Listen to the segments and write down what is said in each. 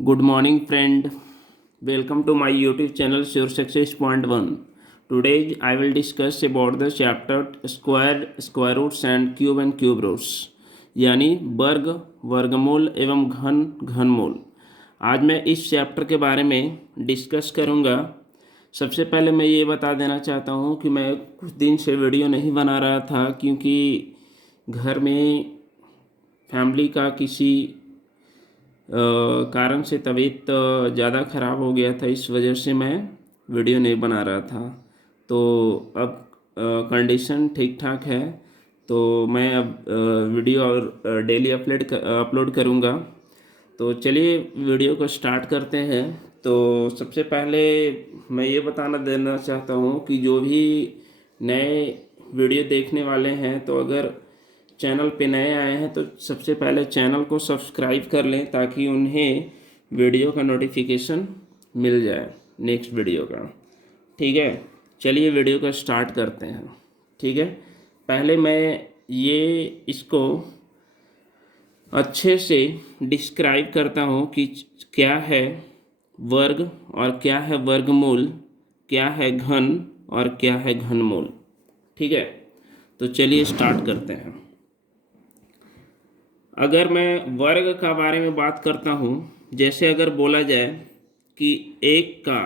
Good morning, friend. Welcome to my YouTube channel Sure Success Point One. Today I will discuss about the chapter square, square roots and cube roots, यानी वर्ग, वर्गमूल एवं घन, घनमूल। आज मैं इस chapter के बारे में डिस्कस करूँगा। सबसे पहले मैं ये बता देना चाहता हूँ कि मैं कुछ दिन से वीडियो नहीं बना रहा था क्योंकि घर में फैमिली का किसी कारण से तबीयत ज़्यादा ख़राब हो गया था। इस वजह से मैं वीडियो नहीं बना रहा था। तो अब कंडीशन ठीक ठाक है, तो मैं अब वीडियो और डेली अपलोड करूँगा। तो चलिए वीडियो को स्टार्ट करते हैं। तो सबसे पहले मैं ये बताना देना चाहता हूँ कि जो भी नए वीडियो देखने वाले हैं, तो अगर चैनल पे नए आए हैं तो सबसे पहले चैनल को सब्सक्राइब कर लें ताकि उन्हें वीडियो का नोटिफिकेशन मिल जाए नेक्स्ट वीडियो का। ठीक है, चलिए वीडियो को स्टार्ट करते हैं। ठीक है, पहले मैं ये इसको अच्छे से डिस्क्राइब करता हूँ कि क्या है वर्ग और क्या है वर्गमूल, क्या है घन और क्या है घनमूल। ठीक है, तो चलिए स्टार्ट करते हैं। अगर मैं वर्ग का बारे में बात करता हूँ, जैसे अगर बोला जाए कि एक का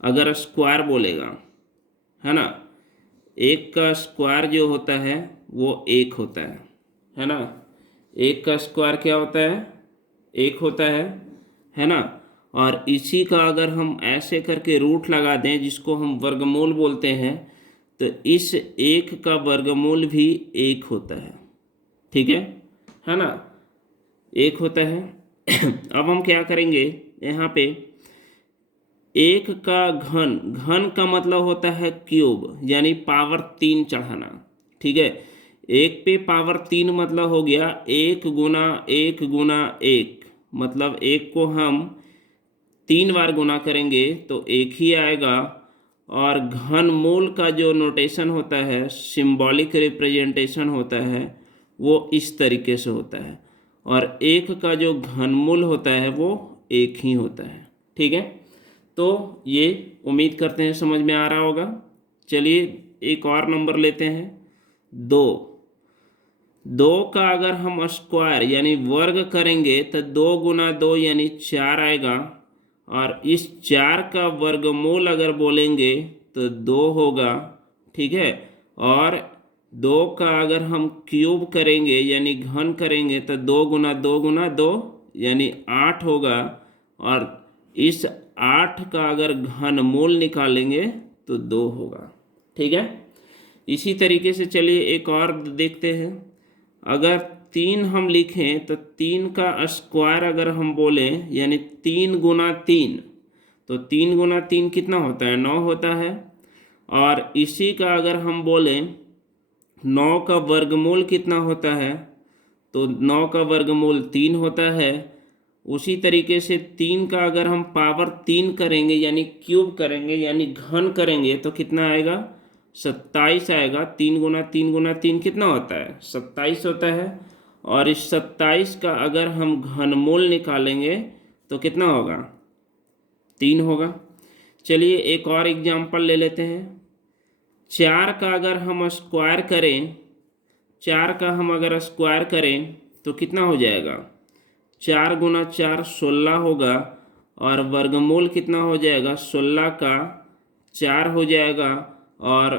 अगर स्क्वायर बोलेगा, है ना, एक का स्क्वायर जो होता है वो एक होता है ना। एक का स्क्वायर क्या होता है? एक होता है ना। और इसी का अगर हम ऐसे करके रूट लगा दें जिसको हम वर्गमूल बोलते हैं, तो इस एक का वर्गमूल भी एक होता है। ठीक है ना, एक होता है। अब हम क्या करेंगे यहाँ पे, एक का घन, घन का मतलब होता है क्यूब, यानी पावर 3 चढ़ाना। ठीक है, एक पे पावर 3 मतलब हो गया एक गुना एक गुना एक, मतलब एक को हम 3 बार गुना करेंगे तो एक ही आएगा। और घनमूल का जो नोटेशन होता है, सिंबॉलिक रिप्रेजेंटेशन होता है, वो इस तरीके से होता है। और एक का जो घनमूल होता है वो एक ही होता है। ठीक है, तो ये उम्मीद करते हैं समझ में आ रहा होगा। चलिए एक और नंबर लेते हैं, 2। 2 का अगर हम स्क्वायर यानी वर्ग करेंगे तो 2 गुना 2 यानी 4 आएगा। और इस 4 का वर्गमूल अगर बोलेंगे तो 2 होगा। ठीक है, और 2 का अगर हम क्यूब करेंगे यानी घन करेंगे तो 2 गुना 2 गुना 2 यानी 8 होगा। और इस 8 का अगर घनमूल निकालेंगे तो 2 होगा। ठीक है, इसी तरीके से चलिए एक और देखते हैं। अगर 3 हम लिखें तो 3 का स्क्वायर अगर हम बोलें यानी 3 गुना 3, तो 3 गुना 3 कितना होता है? 9 होता है। और इसी का अगर हम बोलें 9 का वर्गमूल कितना होता है, तो 9 का वर्गमूल 3 होता है। उसी तरीके से 3 का अगर हम पावर 3 करेंगे यानी क्यूब करेंगे यानी घन करेंगे तो कितना आएगा? 27 आएगा। 3 गुना 3 गुना 3 कितना होता है? 27 होता है। और इस 27 का अगर हम घनमूल निकालेंगे तो कितना होगा? 3 होगा। चलिए एक और एग्जाम्पल ले लेते हैं। 4 का अगर हम स्क्वायर करें, 4 का हम अगर स्क्वायर करें तो कितना हो जाएगा? 4 गुना 4 16 होगा। और वर्गमूल कितना हो जाएगा? 16 का 4 हो जाएगा। और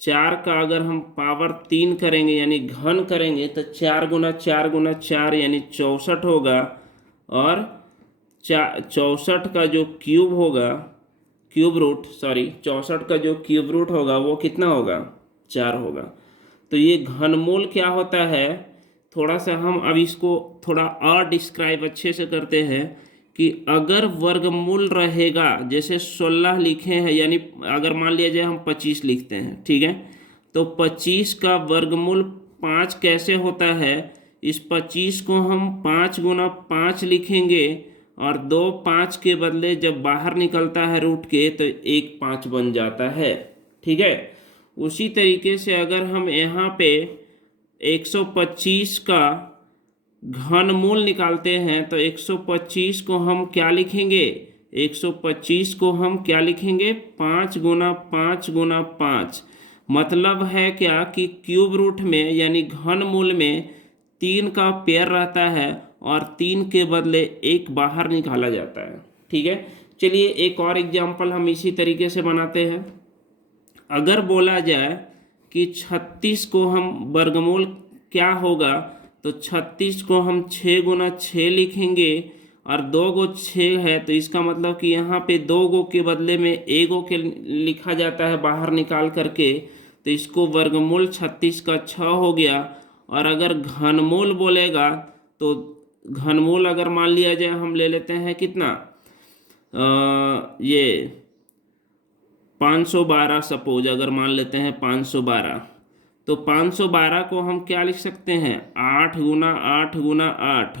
4 का अगर हम पावर 3 करेंगे यानी घन करेंगे तो 4 गुना 4 गुना 4 यानी 64 होगा। और 64 का जो क्यूब होगा, क्यूब रूट, सॉरी, 64 का जो क्यूब रूट होगा वो कितना होगा? 4 होगा। तो ये घनमूल क्या होता है, थोड़ा सा हम अब इसको थोड़ा और डिस्क्राइब अच्छे से करते हैं कि अगर वर्गमूल रहेगा, जैसे 16 लिखे हैं, यानी अगर मान लिया जाए हम 25 लिखते हैं, ठीक है, तो 25 का वर्गमूल 5 कैसे होता है? इस 25 को हम 5 गुना 5 लिखेंगे और 2 5 के बदले जब बाहर निकलता है रूट के तो 1 5 बन जाता है। ठीक है, उसी तरीके से अगर हम यहाँ पे 125 का घनमूल निकालते हैं तो 125 को हम क्या लिखेंगे, 125 को हम क्या लिखेंगे, 5 × 5 × 5। मतलब है क्या कि क्यूब रूट में यानी घनमूल में 3 का पेयर रहता है और 3 के बदले 1 बाहर निकाला जाता है। ठीक है, चलिए एक और एग्जाम्पल हम इसी तरीके से बनाते हैं। अगर बोला जाए कि 36 को हम वर्गमूल क्या होगा, तो 36 को हम 6 × 6 लिखेंगे और 2 गो 6 है, तो इसका मतलब कि यहाँ पे 2 गो के बदले में 1 गो के लिखा जाता है बाहर निकाल करके, तो इसको वर्गमूल 36 का 6 हो गया। और अगर घनमूल बोलेगा तो घनमूल अगर मान लिया जाए, हम ले लेते हैं कितना, ये 512 सपोज अगर मान लेते हैं 512, तो 512 को हम क्या लिख सकते हैं, 8 × 8 × 8।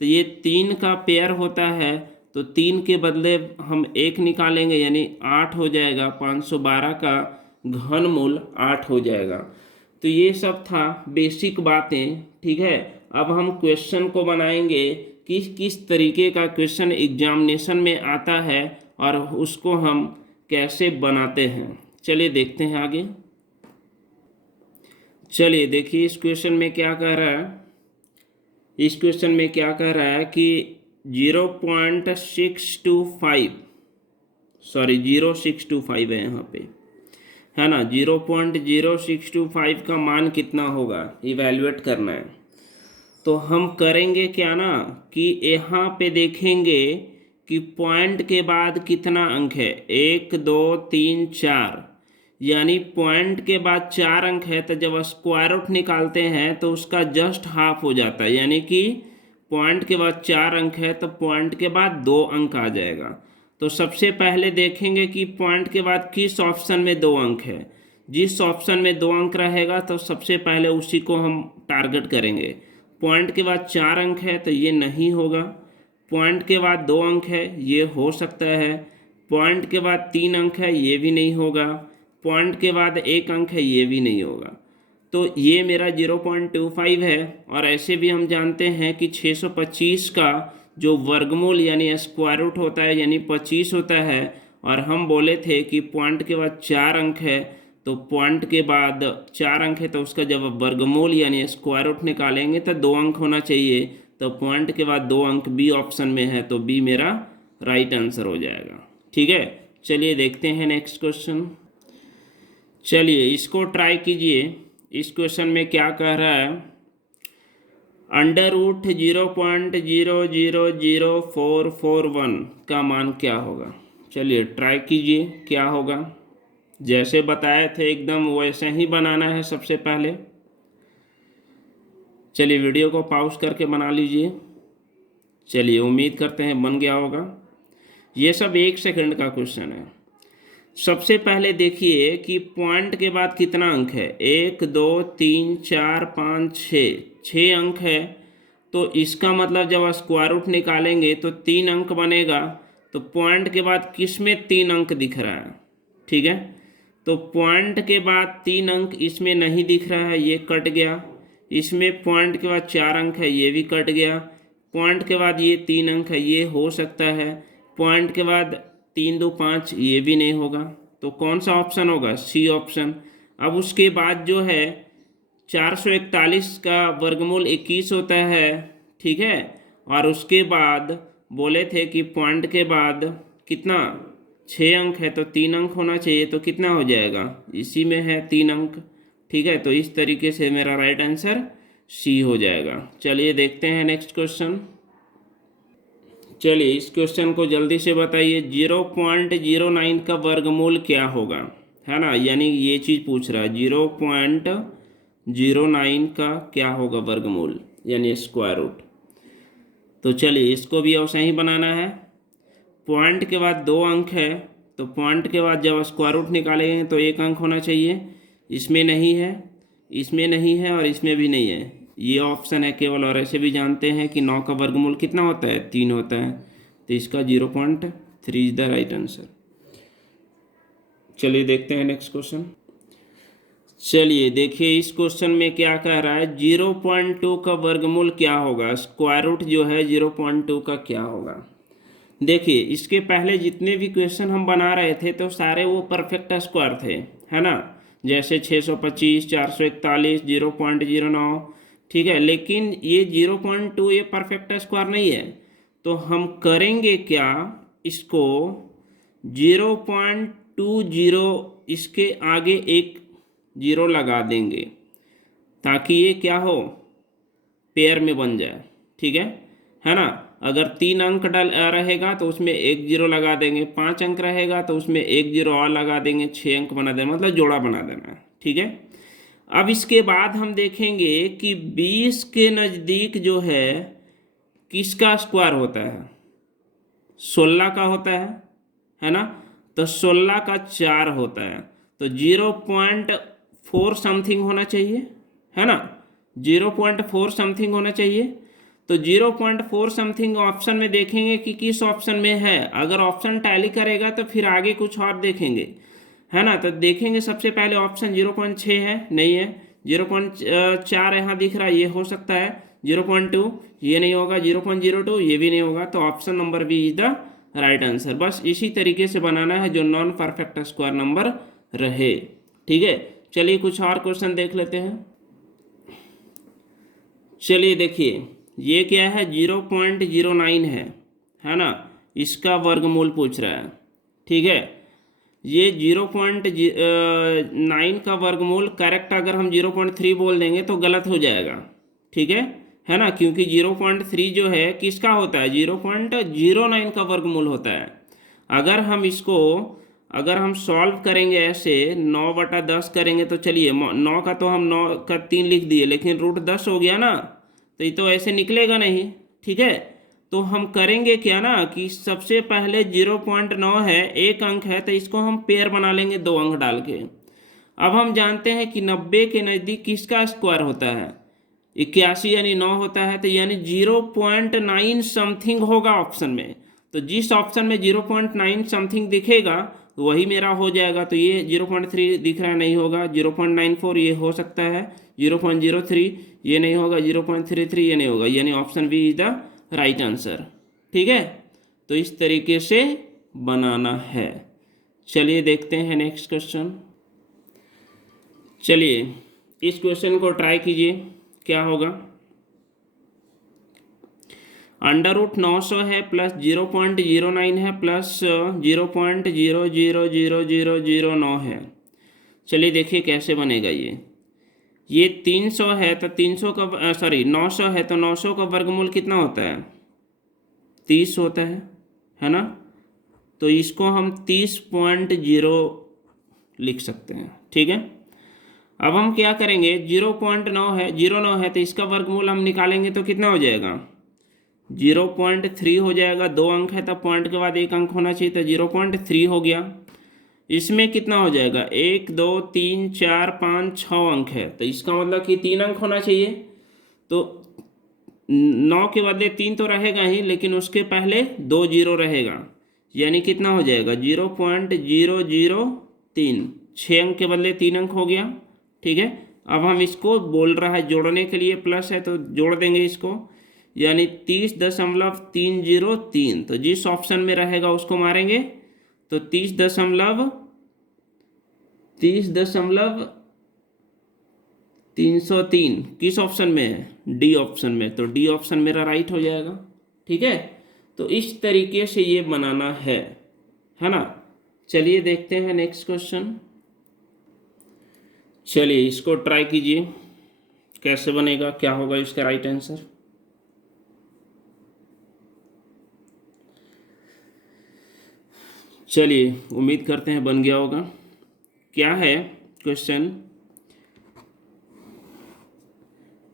तो ये 3 का पेयर होता है, तो 3 के बदले हम 1 निकालेंगे यानी 8 हो जाएगा, 512 का घनमूल 8 हो जाएगा। तो ये सब था बेसिक बातें। ठीक है, अब हम क्वेश्चन को बनाएंगे कि किस तरीके का क्वेश्चन एग्जामिनेशन में आता है और उसको हम कैसे बनाते हैं। चलिए देखते हैं आगे। चलिए देखिए इस क्वेश्चन में क्या कह रहा है। इस क्वेश्चन में क्या कह रहा है कि 0.625 सॉरी 0625 है यहाँ पे, है ना। 0.0625 का मान कितना होगा इवैल्यूएट करना है। तो हम करेंगे क्या ना कि यहाँ पे देखेंगे कि पॉइंट के बाद कितना अंक है, 1 2 3 4, यानी पॉइंट के बाद 4 अंक है, तो जब स्क्वायर रूट निकालते हैं तो उसका जस्ट हाफ हो जाता है, यानी कि पॉइंट के बाद 4 अंक है तो पॉइंट के बाद 2 अंक आ जाएगा। तो सबसे पहले देखेंगे कि पॉइंट के बाद किस ऑप्शन में 2 अंक है। जिस ऑप्शन में 2 अंक रहेगा तो सबसे पहले उसी को हम टारगेट करेंगे। पॉइंट के बाद 4 अंक है तो ये नहीं होगा। पॉइंट के बाद 2 अंक है, ये हो सकता है। पॉइंट के बाद 3 अंक है, ये भी नहीं होगा। पॉइंट के बाद 1 अंक है, ये भी नहीं होगा। तो ये मेरा 0.25 है। और ऐसे भी हम जानते हैं कि 625 का जो वर्गमूल यानी स्क्वायर रूट होता है यानी 25 होता है। और हम बोले थे कि पॉइंट के बाद 4 अंक है, तो पॉइंट के बाद 4 अंक है तो उसका जब वर्गमूल यानी स्क्वायर रूट निकालेंगे तो 2 अंक होना चाहिए। तो पॉइंट के बाद 2 अंक बी ऑप्शन में है, तो बी मेरा राइट आंसर हो जाएगा। ठीक है, चलिए देखते हैं नेक्स्ट क्वेश्चन। चलिए इसको ट्राई कीजिए। इस क्वेश्चन में क्या कह रहा है, √0.000441 का मान क्या होगा। चलिए ट्राई कीजिए क्या होगा। जैसे बताए थे एकदम वैसे ही बनाना है सबसे पहले। चलिए वीडियो को पॉज करके बना लीजिए। चलिए उम्मीद करते हैं बन गया होगा। ये सब 1 सेकंड का क्वेश्चन है। सबसे पहले देखिए कि पॉइंट के बाद कितना अंक है, 1 2 3 4 5 6 अंक है। तो इसका मतलब जब स्क्वायर रूट निकालेंगे तो 3 अंक बनेगा। तो पॉइंट के बाद किस में 3 अंक दिख रहा है, ठीक है। तो पॉइंट के बाद 3 अंक इसमें नहीं दिख रहा है, ये कट गया। इसमें पॉइंट के बाद 4 अंक है, ये भी कट गया। पॉइंट के बाद ये 3 अंक है, ये हो सकता है। पॉइंट के बाद 3 2 5, ये भी नहीं होगा। तो कौन सा ऑप्शन होगा, सी ऑप्शन। अब उसके बाद जो है 441 का वर्गमूल 21 होता है, ठीक है। और उसके बाद बोले थे कि पॉइंट के बाद कितना 6 अंक है, तो 3 अंक होना चाहिए। तो कितना हो जाएगा, इसी में है 3 अंक, ठीक है। तो इस तरीके से मेरा राइट आंसर सी हो जाएगा। चलिए देखते हैं नेक्स्ट क्वेश्चन। चलिए इस क्वेश्चन को जल्दी से बताइए। 0.09 का वर्गमूल क्या होगा, है ना। यानी ये चीज़ पूछ रहा है 0.09 का क्या होगा वर्गमूल यानी स्क्वायर रूट। तो चलिए इसको भी वैसा ही बनाना है। पॉइंट के बाद 2 अंक है, तो पॉइंट के बाद जब स्क्वायर रूट निकालेंगे तो 1 अंक होना चाहिए। इसमें नहीं है, इसमें नहीं है और इसमें भी नहीं है, ये ऑप्शन है केवल। और ऐसे भी जानते हैं कि 9 का वर्गमूल कितना होता है, 3 होता है। तो इसका 0.3 इज द राइट आंसर। चलिए देखते हैं नेक्स्ट क्वेश्चन। चलिए देखिए इस क्वेश्चन में क्या कह रहा है, 0.2 का वर्गमूल क्या होगा, स्क्वायर रूट जो है 0.2 का क्या होगा। देखिए इसके पहले जितने भी क्वेश्चन हम बना रहे थे तो सारे वो परफेक्ट स्क्वायर थे, है ना, जैसे 625, 441, 0.09, ठीक है। लेकिन ये 0.2 ये परफेक्ट स्क्वायर नहीं है, तो हम करेंगे क्या, इसको 0.20 इसके आगे एक जीरो लगा देंगे ताकि ये क्या हो, पेयर में बन जाए, ठीक है ना। अगर 3 अंक रहेगा तो उसमें एक जीरो लगा देंगे, 5 अंक रहेगा तो उसमें एक जीरो और लगा देंगे, 6 अंक बना देना, मतलब जोड़ा बना देना है, ठीक है। अब इसके बाद हम देखेंगे कि 20 के नज़दीक जो है किसका स्क्वायर होता है, 16 का होता है ना। तो 16 का 4 होता है, तो 0.4 समथिंग होना चाहिए, है ना, 0.4 समथिंग होना चाहिए। तो 0.4 समथिंग ऑप्शन में देखेंगे कि किस ऑप्शन में है। अगर ऑप्शन टैली करेगा तो फिर आगे कुछ और देखेंगे, है ना। तो देखेंगे सबसे पहले ऑप्शन 0.6 है, नहीं है। 0.4 यहाँ दिख रहा है, ये हो सकता है। 0.2 ये नहीं होगा, 0.02 ये भी नहीं होगा, तो option number B is the right answer. बस इसी तरीके से बनाना है जो नॉन परफेक्ट स्क्वायर नंबर रहे, ठीक है। चलिए कुछ और क्वेश्चन देख लेते हैं। चलिए देखिए ये क्या है, 0.09 है ना, इसका वर्गमूल पूछ रहा है, ठीक है। ये 0.9 का वर्गमूल करेक्ट अगर हम 0.3 बोल देंगे तो गलत हो जाएगा, ठीक है ना, क्योंकि 0.3 जो है किसका होता है, 0.09 का वर्गमूल होता है। अगर हम इसको अगर हम सॉल्व करेंगे ऐसे 9/10 करेंगे तो चलिए 9 का तो हम 9 का 3 लिख दिए, लेकिन रूट 10 हो गया ना, तो ये तो ऐसे निकलेगा नहीं, ठीक है। तो हम करेंगे क्या ना कि सबसे पहले 0.9 है, 1 अंक है, तो इसको हम पेयर बना लेंगे 2 अंक डाल के। अब हम जानते हैं कि 90 के नज़दीक किसका स्क्वायर होता है, 81 यानी 9 होता है, तो यानी 0.9 समथिंग होगा ऑप्शन में। तो जिस ऑप्शन में 0.9 समथिंग दिखेगा वही मेरा हो जाएगा। तो ये 0.3 दिख रहा नहीं होगा, 0.94 ये हो सकता है, 0.03 ये नहीं होगा, 0.33 ये नहीं होगा, यानी option B is the right answer, ठीक है। तो इस तरीके से बनाना है। चलिए देखते हैं नेक्स्ट क्वेश्चन। चलिए इस क्वेश्चन को ट्राई कीजिए, क्या होगा। √900 है प्लस 0.09 है प्लस 0.000009 है। चलिए देखिए कैसे बनेगा ये 300 है तो 300 का सॉरी 900 है तो 900 का वर्गमूल कितना होता है, 30 होता है ना। तो इसको हम 30.0 लिख सकते हैं, ठीक है। अब हम क्या करेंगे, 0.9 है, 0.9 है तो इसका वर्गमूल हम निकालेंगे तो कितना हो जाएगा, 0.3 हो जाएगा। 2 अंक है तो पॉइंट के बाद 1 अंक होना चाहिए, तो 0.3 हो गया। इसमें कितना हो जाएगा, 1 2 3 4 5 6 अंक है, तो इसका मतलब कि 3 अंक होना चाहिए। तो 9 के बदले 3 तो रहेगा ही, लेकिन उसके पहले 2 जीरो रहेगा, यानी कितना हो जाएगा 0.003। 6 अंक के बदले 3 अंक हो गया, ठीक है। अब हम इसको बोल रहा है जोड़ने के लिए प्लस है तो जोड़ देंगे इसको, यानी 30.303। तो जिस ऑप्शन में रहेगा उसको मारेंगे, तो 30.303 किस ऑप्शन में है, डी ऑप्शन में, तो डी ऑप्शन मेरा राइट हो जाएगा, ठीक है। तो इस तरीके से ये बनाना है ना। चलिए देखते हैं नेक्स्ट क्वेश्चन। चलिए इसको ट्राई कीजिए कैसे बनेगा, क्या होगा इसका राइट आंसर। चलिए उम्मीद करते हैं बन गया होगा। क्या है क्वेश्चन,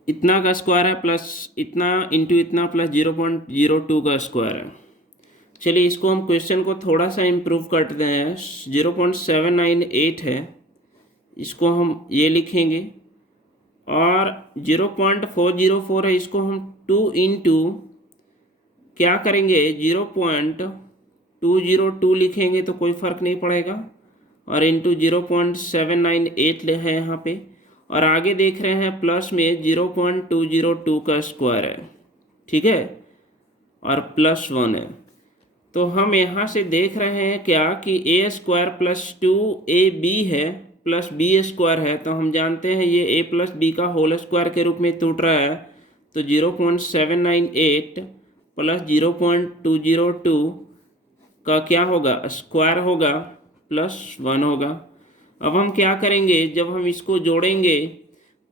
इतना का स्क्वायर है प्लस इतना इंटू इतना प्लस 0.02 का स्क्वायर है। चलिए इसको हम क्वेश्चन को थोड़ा सा इम्प्रूव करते हैं। 0.798 है, इसको हम ये लिखेंगे, और 0.404 है, इसको हम 2 इंटू क्या करेंगे 0.202 लिखेंगे तो कोई फ़र्क नहीं पड़ेगा, और इंटू 0.798 है यहाँ पे, और आगे देख रहे हैं प्लस में 0.202 का स्क्वायर है, ठीक है, और +1 है। तो हम यहाँ से देख रहे हैं क्या कि ए स्क्वायर प्लस 2ab है प्लस बी स्क्वायर है, तो हम जानते हैं ये a प्लस बी का होल स्क्वायर के रूप में टूट रहा है, तो 0.798 प्लस 0.202 का क्या होगा, स्क्वायर होगा, +1 होगा। अब हम क्या करेंगे, जब हम इसको जोड़ेंगे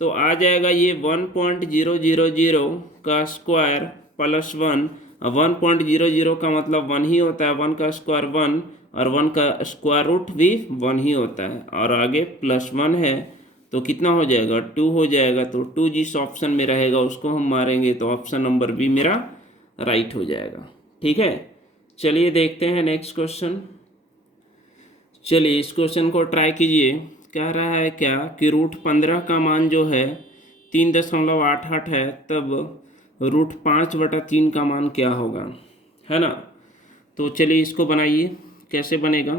तो आ जाएगा ये 1.000 का स्क्वायर +1। 1.00 का मतलब 1 ही होता है, 1 का स्क्वायर 1 और 1 का स्क्वायर रूट भी 1 ही होता है, और आगे +1 है तो कितना हो जाएगा, 2 हो जाएगा। तो 2 जिस ऑप्शन में रहेगा उसको हम मारेंगे, तो ऑप्शन नंबर बी मेरा राइट हो जाएगा, ठीक है। चलिए देखते हैं नेक्स्ट क्वेश्चन। चलिए इस क्वेश्चन को ट्राई कीजिए। कह रहा है क्या कि √15 का मान जो है 3.88 है, तब √5/3 का मान क्या होगा, है ना। तो चलिए इसको बनाइए, कैसे बनेगा।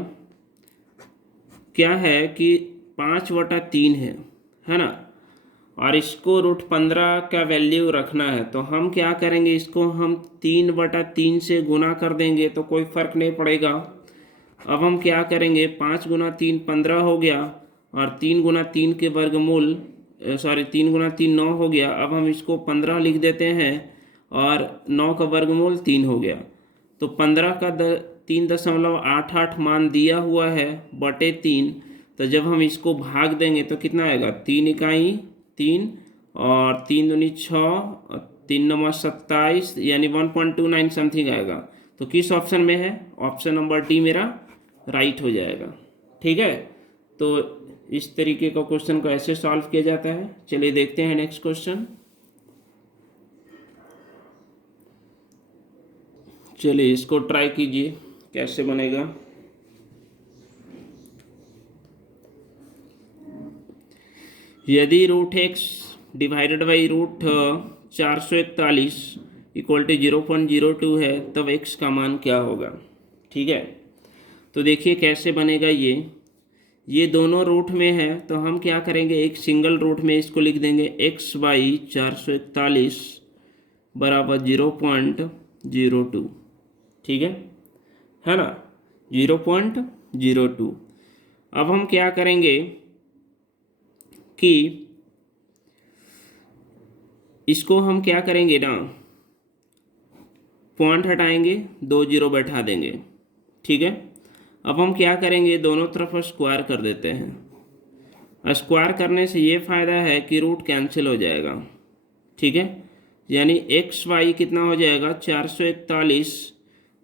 क्या है कि 5/3 है ना, और इसको √15 का वैल्यू रखना है, तो हम क्या करेंगे, इसको हम 3/3 से गुना कर देंगे तो कोई फ़र्क नहीं पड़ेगा। अब हम क्या करेंगे, 5 गुना 3 15 हो गया, और 3 गुना 3 के वर्गमूल 3 गुना 3 9 हो गया। अब हम इसको 15 लिख देते हैं, और 9 का वर्गमूल 3 हो गया। तो 15 का 3.88 मान दिया हुआ है बटे 3, तो जब हम इसको भाग देंगे तो कितना आएगा, 3 इकाई 3, और 3 दूनी 6, 3 9 27, यानी 1.29 समथिंग आएगा। तो किस ऑप्शन में है, ऑप्शन नंबर डी मेरा राइट हो जाएगा, ठीक है। तो इस तरीके का क्वेश्चन को ऐसे सॉल्व किया जाता है। चलिए देखते हैं नेक्स्ट क्वेश्चन। चलिए इसको ट्राई कीजिए, कैसे बनेगा। यदि √x divided by √441 equal to 0.02 है, तब x का मान क्या होगा, ठीक है। तो देखिए कैसे बनेगा। ये दोनों रूट में है, तो हम क्या करेंगे, एक सिंगल रूट में इसको लिख देंगे, x/441 बराबर 0.02, ठीक है ना, 0.02। अब हम क्या करेंगे कि इसको हम क्या करेंगे ना, पॉइंट हटाएंगे, 2 0 बैठा देंगे, ठीक है। अब हम क्या करेंगे, दोनों तरफ स्क्वायर कर देते हैं। स्क्वायर करने से ये फ़ायदा है कि रूट कैंसिल हो जाएगा, ठीक है। यानी x/y कितना हो जाएगा, 441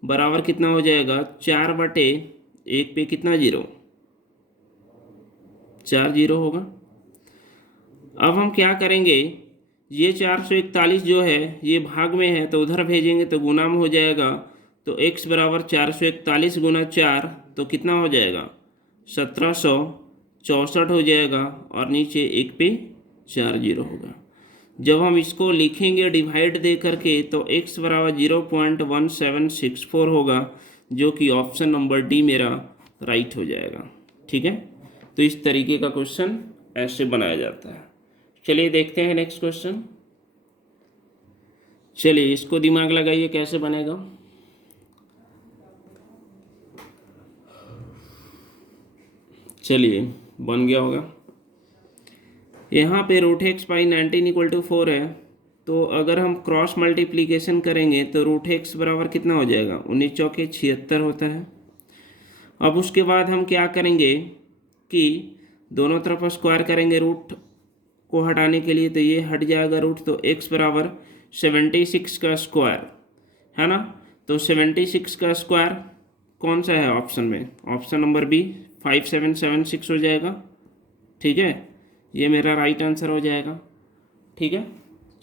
बराबर कितना हो जाएगा, 4/1 पे कितना 0, 4 0 होगा। अब हम क्या करेंगे, ये 441 जो है ये भाग में है, तो उधर भेजेंगे तो गुना में हो जाएगा। तो x बराबर 441 गुना 4, तो कितना हो जाएगा, 1764 हो जाएगा, और नीचे 1 पे 4 0 होगा। जब हम इसको लिखेंगे डिवाइड दे करके, तो x बराबर 0.1764 होगा, जो कि ऑप्शन नंबर डी मेरा राइट हो जाएगा, ठीक है। तो इस तरीके का क्वेश्चन ऐसे बनाया जाता है। चलिए देखते हैं नेक्स्ट क्वेश्चन। चलिए इसको दिमाग लगाइए, कैसे बनेगा। चलिए बन गया होगा। यहाँ पे √x/19 = 4 है, तो अगर हम क्रॉस मल्टीप्लिकेशन करेंगे तो √x बराबर कितना हो जाएगा, 19 चौके 76 होता है। अब उसके बाद हम क्या करेंगे कि दोनों तरफ स्क्वायर करेंगे रूट को हटाने के लिए, तो ये हट जाएगा रूट, तो x बराबर 76 का स्क्वायर, है ना। तो 76 का स्क्वायर कौन सा है ऑप्शन में, ऑप्शन नंबर बी 5776 हो जाएगा, ठीक है। ये मेरा राइट आंसर हो जाएगा, ठीक है।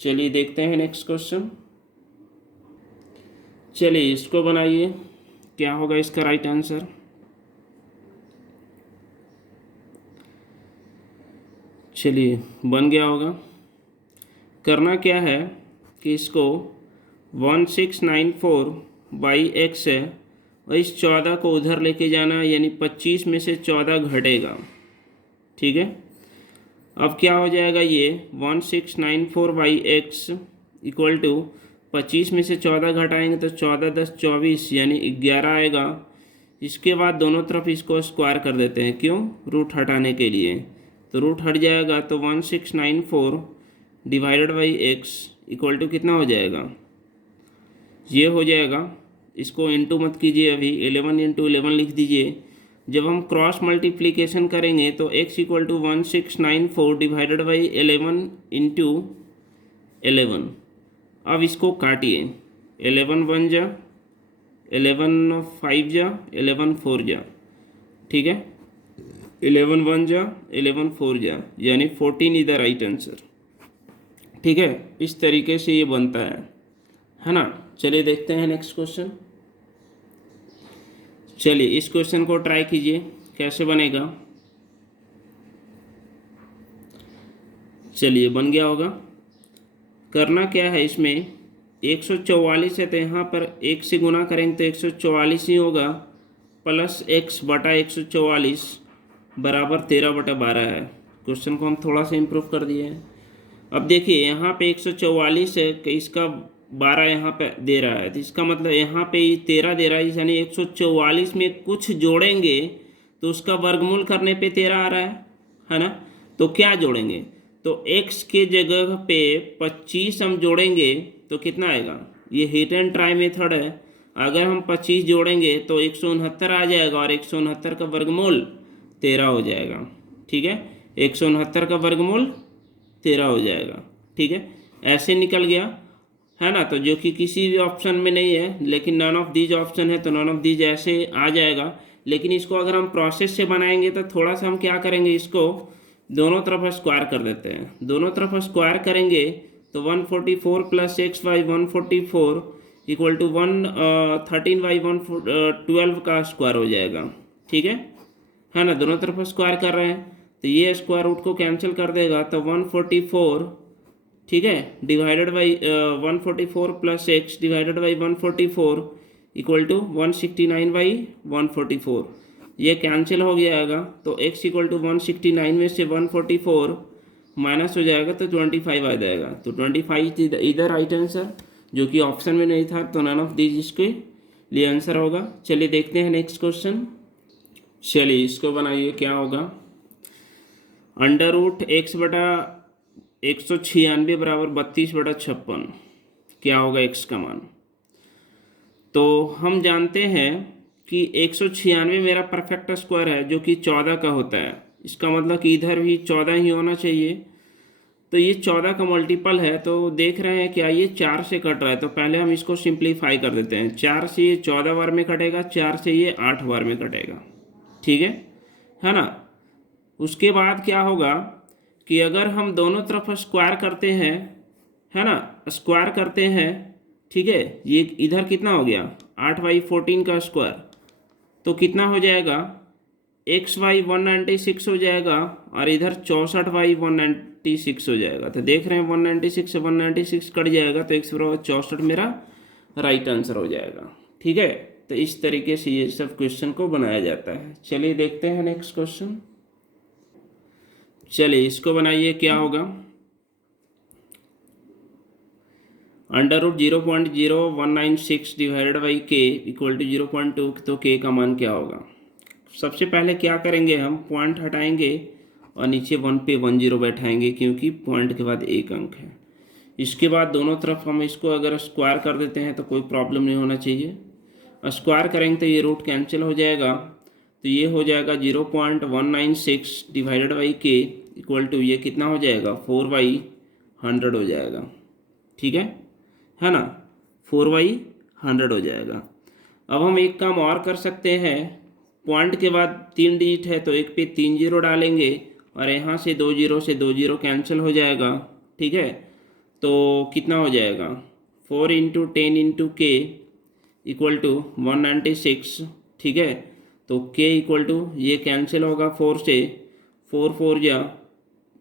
चलिए देखते हैं नेक्स्ट क्वेश्चन। चलिए इसको बनाइए, क्या होगा इसका राइट आंसर। चलिए बन गया होगा। करना क्या है कि इसको 1694/x है, और इस 14 को उधर लेके जाना, यानी 25 में से 14 घटेगा। ठीक है, अब क्या हो जाएगा, ये 1694/x इक्वल टू 25 में से 14 घटाएंगे तो 14 10 24 यानी 11 आएगा। इसके बाद दोनों तरफ इसको स्क्वायर कर देते हैं, क्यों, रूट हटाने के लिए। तो रूट हट जाएगा तो 1694/x इक्वल टू कितना हो जाएगा, ये हो जाएगा। इसको इंटू मत कीजिए अभी, 11 × 11 लिख दीजिए। जब हम क्रॉस मल्टीप्लिकेशन करेंगे तो x इक्वल टू 1694/11 इंटू 11। अब इसको काटिए, 11 1 जा, 11 5 जा, 11 4 जा। ठीक है, 11 1 जा, 11 4 जा, यानी 14 इज द राइट आंसर। ठीक है, इस तरीके से ये बनता है ना। चलिए देखते हैं नेक्स्ट क्वेश्चन। चलिए इस क्वेश्चन को ट्राई कीजिए कैसे बनेगा। चलिए बन गया होगा। करना क्या है, इसमें 144 है तो यहाँ पर 1 से गुना करेंगे तो 144 ही होगा, प्लस x बटा 144 बराबर 13/12 है। क्वेश्चन को हम थोड़ा सा इम्प्रूव कर दिए हैं। अब देखिए यहाँ पे 144 है कि इसका 12 यहाँ पे दे रहा है, तो इसका मतलब यहाँ पे 13 दे रहा है, यानी 144 में कुछ जोड़ेंगे तो उसका वर्गमूल करने पे 13 आ रहा है ना। तो क्या जोड़ेंगे, तो x के जगह पे 25 हम जोड़ेंगे तो कितना आएगा, ये हिट एंड ट्राई मेथड है। अगर हम 25 जोड़ेंगे तो 169 आ जाएगा और 169 का वर्गमूल 13 हो जाएगा। ठीक है, 169 का वर्गमूल 13 हो जाएगा। ठीक है, ऐसे निकल गया है ना। तो जो कि किसी भी ऑप्शन में नहीं है, लेकिन नन ऑफ दीज ऑप्शन है तो नन ऑफ दीज ऐसे आ जाएगा। लेकिन इसको अगर हम प्रोसेस से बनाएंगे तो थोड़ा सा हम क्या करेंगे, इसको दोनों तरफ स्क्वायर कर देते हैं। दोनों तरफ स्क्वायर करेंगे तो 144 + x/144 इक्वल टू 13/112 का स्क्वायर हो जाएगा। ठीक है ना। दोनों तरफ स्क्वायर कर रहे हैं तो ये स्क्वायर रूट को कैंसिल कर देगा, तो 144, ठीक है, divided by 144 + x divided by 144 equal to 169/144। ये कैंसिल हो जाएगा तो x इक्वल टू 169 में से 144 माइनस हो जाएगा तो 25 आ जाएगा। तो 25 इधर राइट आंसर, जो कि ऑप्शन में नहीं था, तो नन ऑफ दीज इसके लिए आंसर होगा। चलिए देखते हैं नेक्स्ट क्वेश्चन। चलिए इसको बनाइए, क्या होगा, √x बटा 196 बराबर 32/56 क्या होगा x का मान। तो हम जानते हैं कि 196 मेरा परफेक्ट स्क्वायर है जो कि 14 का होता है। इसका मतलब कि इधर भी 14 ही होना चाहिए। तो ये 14 का मल्टीपल है, तो देख रहे हैं क्या ये 4 से कट रहा है। तो पहले हम इसको सिंप्लीफाई कर देते हैं। 4 से ये 14 बार में कटेगा, 4 से ये 8 बार में कटेगा। ठीक है ना। उसके बाद क्या होगा कि अगर हम दोनों तरफ स्क्वायर करते हैं, है ना, स्क्वायर करते हैं, ठीक है, ये इधर कितना हो गया 8/14 का स्क्वायर, तो कितना हो जाएगा x/196 हो जाएगा और इधर 64/196 हो जाएगा। तो देख रहे हैं 196 से 196 कट जाएगा तो x बराबर 64 मेरा राइट आंसर हो जाएगा। ठीक है, तो इस तरीके से ये सब क्वेश्चन को बनाया जाता है। चलिए देखते हैं नेक्स्ट क्वेश्चन। चलिए इसको बनाइए, क्या होगा, √0.0196 divided by k equal to 0.2, तो k का मान क्या होगा। सबसे पहले क्या करेंगे, हम पॉइंट हटाएंगे और नीचे 1 पे 10 बैठाएंगे, क्योंकि पॉइंट के बाद एक अंक है। इसके बाद दोनों तरफ हम इसको अगर स्क्वायर कर देते हैं तो कोई प्रॉब्लम नहीं होना चाहिए। स्क्वायर करेंगे तो ये रूट कैंसिल हो जाएगा, तो ये हो जाएगा 0.196 divided by k equal to, ये कितना हो जाएगा 4/100 हो जाएगा। ठीक है ना, 4/100 हो जाएगा। अब हम एक काम और कर सकते हैं, पॉइंट के बाद 3 डिजिट है तो एक पे 3 0 डालेंगे और यहाँ से 2 0 से 2 0 कैंसिल हो जाएगा। ठीक है, तो कितना हो जाएगा 4 × 10 × k इक्वल टू 196। ठीक है, तो k इक्वल टू, ये कैंसिल होगा 4 से, 4 4 जा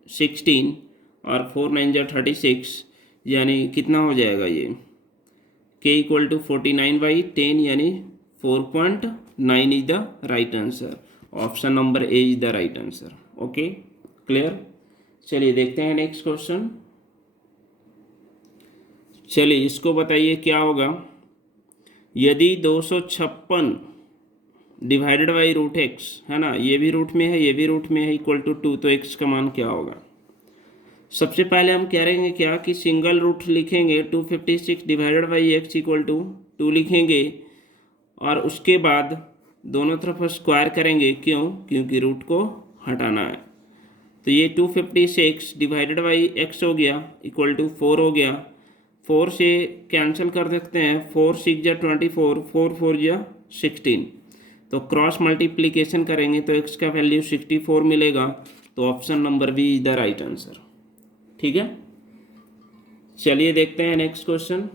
16 और 4 9 जा 36, यानी कितना हो जाएगा ये k इक्वल टू 49/10 यानी 4.9 is the right answer. Option number A is the right answer. Okay, clear. चलिए देखते हैं नेक्स्ट क्वेश्चन। चलिए इसको बताइए क्या होगा। यदि 256 डिवाइडेड बाई रूट एक्स, है ना, ये भी रूट में है ये भी रूट में है, इक्वल टू 2, तो एक्स का मान क्या होगा। सबसे पहले हम करेंगे क्या कि सिंगल रूट लिखेंगे, 256 divided by X equal to 2 लिखेंगे, और उसके बाद दोनों तरफ स्क्वायर करेंगे। क्यों? क्योंकि रूट को हटाना है। तो ये 256 डिवाइडेड बाई एक्स हो गया इक्वल टू 4 हो गया। 4 से कैंसिल कर सकते हैं, 4 6 जा 24, 4 4 जा 16, तो क्रॉस मल्टीप्लिकेशन करेंगे तो x का वैल्यू 64 मिलेगा। तो option number B is the right answer. ठीक है, चलिए देखते हैं नेक्स्ट क्वेश्चन।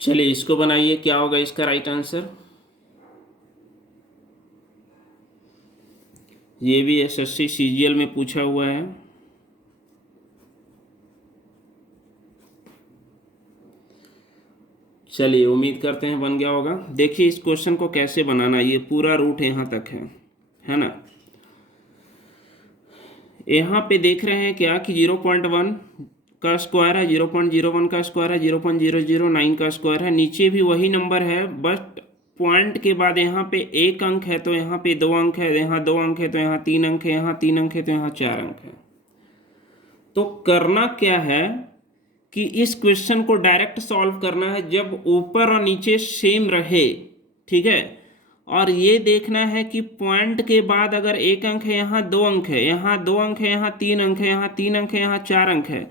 चलिए इसको बनाइए, क्या होगा इसका राइट आंसर। ये भी एसएससी सीजीएल में पूछा हुआ है। चलिए उम्मीद करते हैं बन गया होगा। देखिए इस क्वेश्चन को कैसे बनाना, ये पूरा रूट यहाँ तक है ना। यहाँ पे देख रहे हैं क्या कि 0.1 का स्क्वायर है, 0.01 का स्क्वायर है, 0.009 का स्क्वायर है, नीचे भी वही नंबर है, बट पॉइंट के बाद यहाँ पे एक अंक है तो यहाँ पे 2 अंक है, यहाँ 2 अंक है तो यहाँ 3 अंक है, यहाँ 3 अंक है तो यहाँ 4 अंक है। तो करना क्या है कि इस क्वेश्चन को डायरेक्ट सॉल्व करना है जब ऊपर और नीचे सेम रहे। ठीक है, और ये देखना है कि पॉइंट के बाद अगर एक अंक है, यहाँ 2 अंक है, यहाँ 2 अंक है, यहाँ 3 अंक है, यहाँ 3 अंक है, यहाँ 4 अंक है,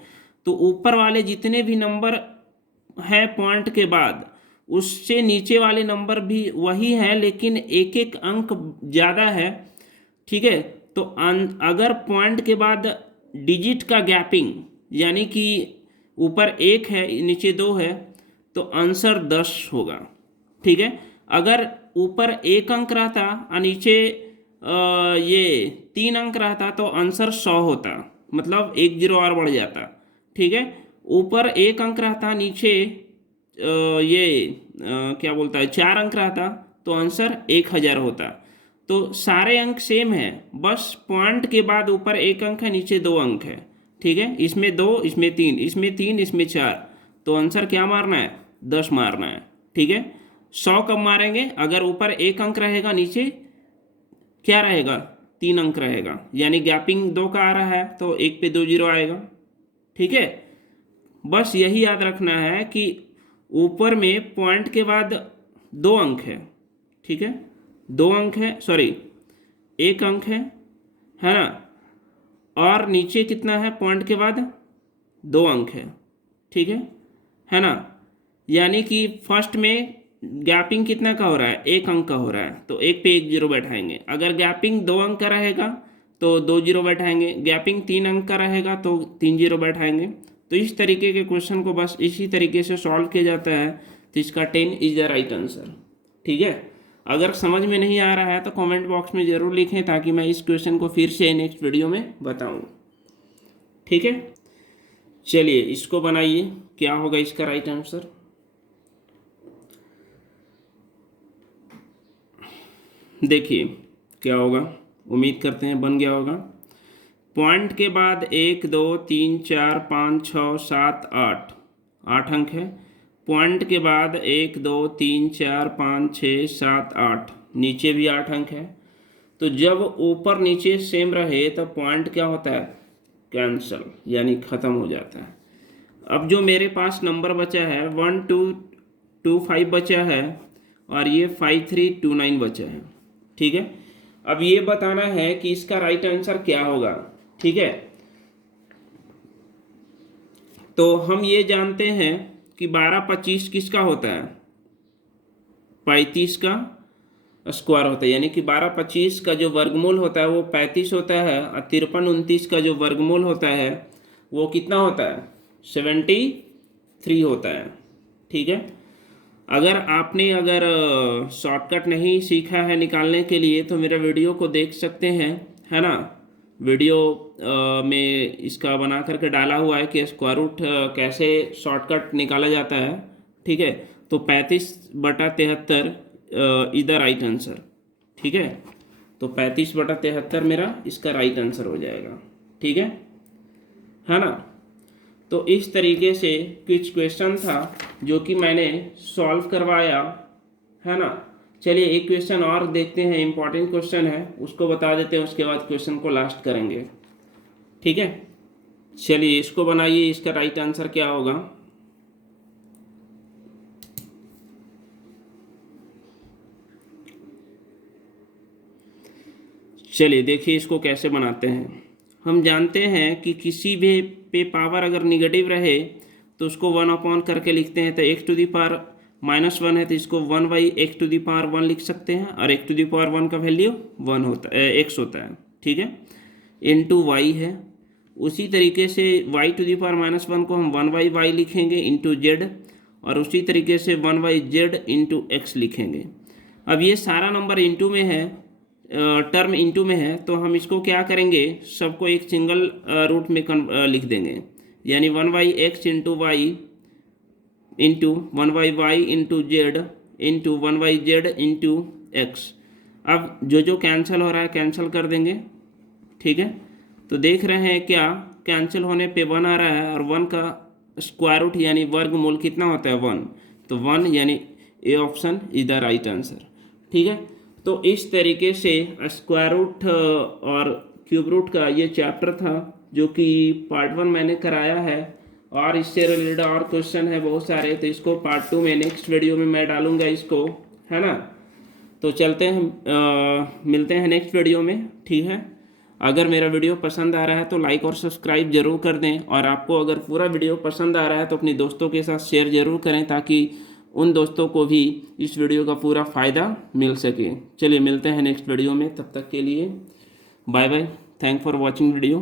तो ऊपर वाले जितने भी नंबर है पॉइंट के बाद उससे नीचे वाले नंबर भी वही है, लेकिन एक एक अंक ज़्यादा है। ठीक है, तो अगर पॉइंट के बाद डिजिट का गैपिंग, यानी कि ऊपर 1 है नीचे 2 है, तो आंसर 10 होगा। ठीक है, अगर ऊपर 1 अंक रहता और नीचे ये 3 अंक रहता तो आंसर 100 होता, मतलब 1 0 और बढ़ जाता। ठीक है, ऊपर 1 अंक रहता, नीचे क्या बोलता है 4 अंक रहता तो आंसर 1000 होता। तो सारे अंक सेम है, बस पॉइंट के बाद ऊपर 1 अंक है नीचे 2 अंक है। ठीक है, इसमें 2 इसमें 3 इसमें 3 इसमें 4, तो आंसर क्या मारना है, 10 मारना है। ठीक है, 100 कब मारेंगे, अगर ऊपर 1 अंक रहेगा नीचे क्या रहेगा, 3 अंक रहेगा, यानी गैपिंग 2 का आ रहा है तो 1 पे 2 0 आएगा। ठीक है, बस यही याद रखना है कि ऊपर में पॉइंट के बाद 2 अंक है। ठीक है, 2 अंक है, सॉरी 1 अंक है ना, और नीचे कितना है पॉइंट के बाद 2 अंक है। ठीक है ना, यानी कि फर्स्ट में गैपिंग कितना का हो रहा है, 1 अंक का हो रहा है, तो 1 पे 1 0 बैठाएंगे। अगर गैपिंग 2 अंक का रहेगा तो 2 0 बैठाएंगे, गैपिंग 3 अंक का रहेगा तो 3 0 बैठाएंगे। तो इस तरीके के क्वेश्चन को बस इसी तरीके से सॉल्व किया जाता है। तो इसका 10 इज द राइट आंसर। ठीक है, अगर समझ में नहीं आ रहा है तो कमेंट बॉक्स में ज़रूर लिखें ताकि मैं इस क्वेश्चन को फिर से नेक्स्ट वीडियो में बताऊं। ठीक है, चलिए इसको बनाइए, क्या होगा इसका राइट आंसर। देखिए क्या होगा, उम्मीद करते हैं बन गया होगा। पॉइंट के बाद 1 2 3 4 5 6 7 8 अंक है। पॉइंट के बाद 1 2 3 4 5 6 7 8, नीचे भी 8 अंक है। तो जब ऊपर नीचे सेम रहे तो पॉइंट क्या होता है, कैंसल, यानी ख़त्म हो जाता है। अब जो मेरे पास नंबर बचा है 1 2 2 5 बचा है, और ये 5 3 2 9 बचा है। ठीक है, अब ये बताना है कि इसका राइट आंसर क्या होगा। ठीक है, तो हम ये जानते हैं कि 12 25 किसका होता है, 35 का स्क्वायर होता है, यानी कि 12 25 का जो वर्गमूल होता है वो 35 होता है, और 53 29 का जो वर्गमूल होता है वो कितना होता है, 73 होता है। ठीक है, अगर आपने शॉर्टकट नहीं सीखा है निकालने के लिए तो मेरा वीडियो को देख सकते हैं, है ना। वीडियो में इसका बना करके डाला हुआ है कि स्क्वायर रूट कैसे शॉर्टकट निकाला जाता है। ठीक है, तो 35/73 इज द राइट आंसर। ठीक है, तो 35/73 मेरा इसका राइट आंसर हो जाएगा। ठीक है ना। तो इस तरीके से कुछ क्वेश्चन था जो कि मैंने सॉल्व करवाया, है ना। चलिए एक क्वेश्चन और देखते हैं, इंपॉर्टेंट क्वेश्चन है, उसको बता देते हैं, उसके बाद क्वेश्चन को लास्ट करेंगे। ठीक है, चलिए इसको बनाइए, इसका राइट आंसर क्या होगा। चलिए देखिए इसको कैसे बनाते हैं। हम जानते हैं कि किसी भी पे पावर अगर निगेटिव रहे तो उसको 1 करके लिखते हैं। तो x⁻1 है तो इसको 1/x⁻1 लिख सकते हैं, और x⁻1 का वैल्यू 1 होता है, x होता है। ठीक है, इंटू y है। उसी तरीके से y⁻1 को हम 1/y लिखेंगे इंटू z, और उसी तरीके से 1/z इंटू x लिखेंगे। अब ये सारा नंबर इंटू में है, टर्म इंटू में है, तो हम इसको क्या करेंगे, सबको एक सिंगल रूट में लिख देंगे, यानी 1/x into Y into 1/y into Z into 1/z into X. अब जो कैंसिल हो रहा है कैंसिल कर देंगे। ठीक है, तो देख रहे हैं क्या कैंसिल होने पे 1 आ रहा है, और 1 का स्क्वायर रूट यानी वर्गमूल कितना होता है 1, तो 1 यानी A option is the right answer. ठीक है, तो इस तरीके से स्क्वायर रूट और क्यूब रूट का ये चैप्टर था जो कि पार्ट 1 मैंने कराया है, और इससे रिलेटेड और क्वेश्चन है बहुत सारे, तो इसको पार्ट 2 में नेक्स्ट वीडियो में मैं डालूंगा इसको, है ना। तो चलते हैं, मिलते हैं नेक्स्ट वीडियो में। ठीक है, अगर मेरा वीडियो पसंद आ रहा है तो लाइक और सब्सक्राइब जरूर कर दें, और आपको अगर पूरा वीडियो पसंद आ रहा है तो अपने दोस्तों के साथ शेयर जरूर करें, ताकि उन दोस्तों को भी इस वीडियो का पूरा फ़ायदा मिल सके। चलिए मिलते हैं नेक्स्ट वीडियो में, तब तक के लिए bye bye, thank for watching video.